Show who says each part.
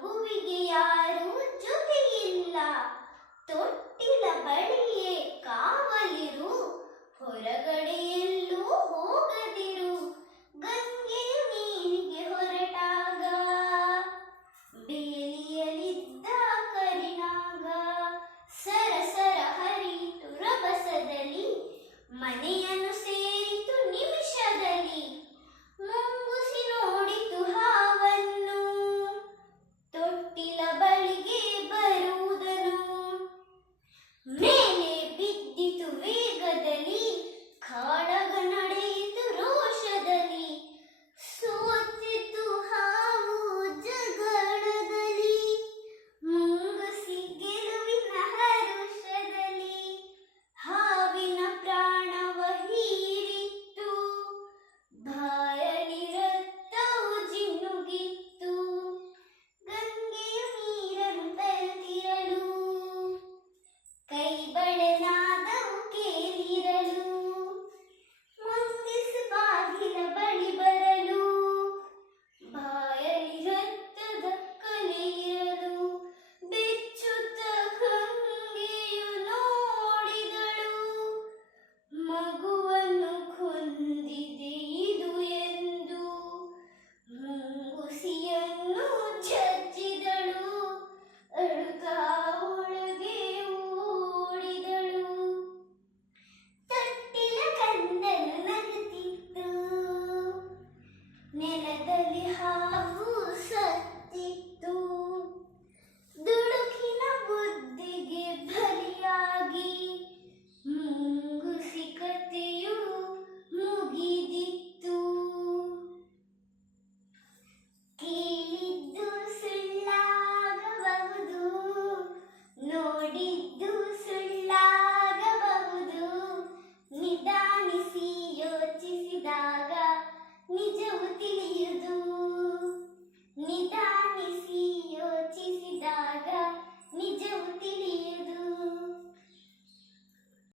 Speaker 1: ಮಗುವಿಗೆ ಯಾರು ಜೊತೆಯಿಲ್ಲ. ತೊಟ್ಟಿಲ ಬಳಿಯೇ ಕಾ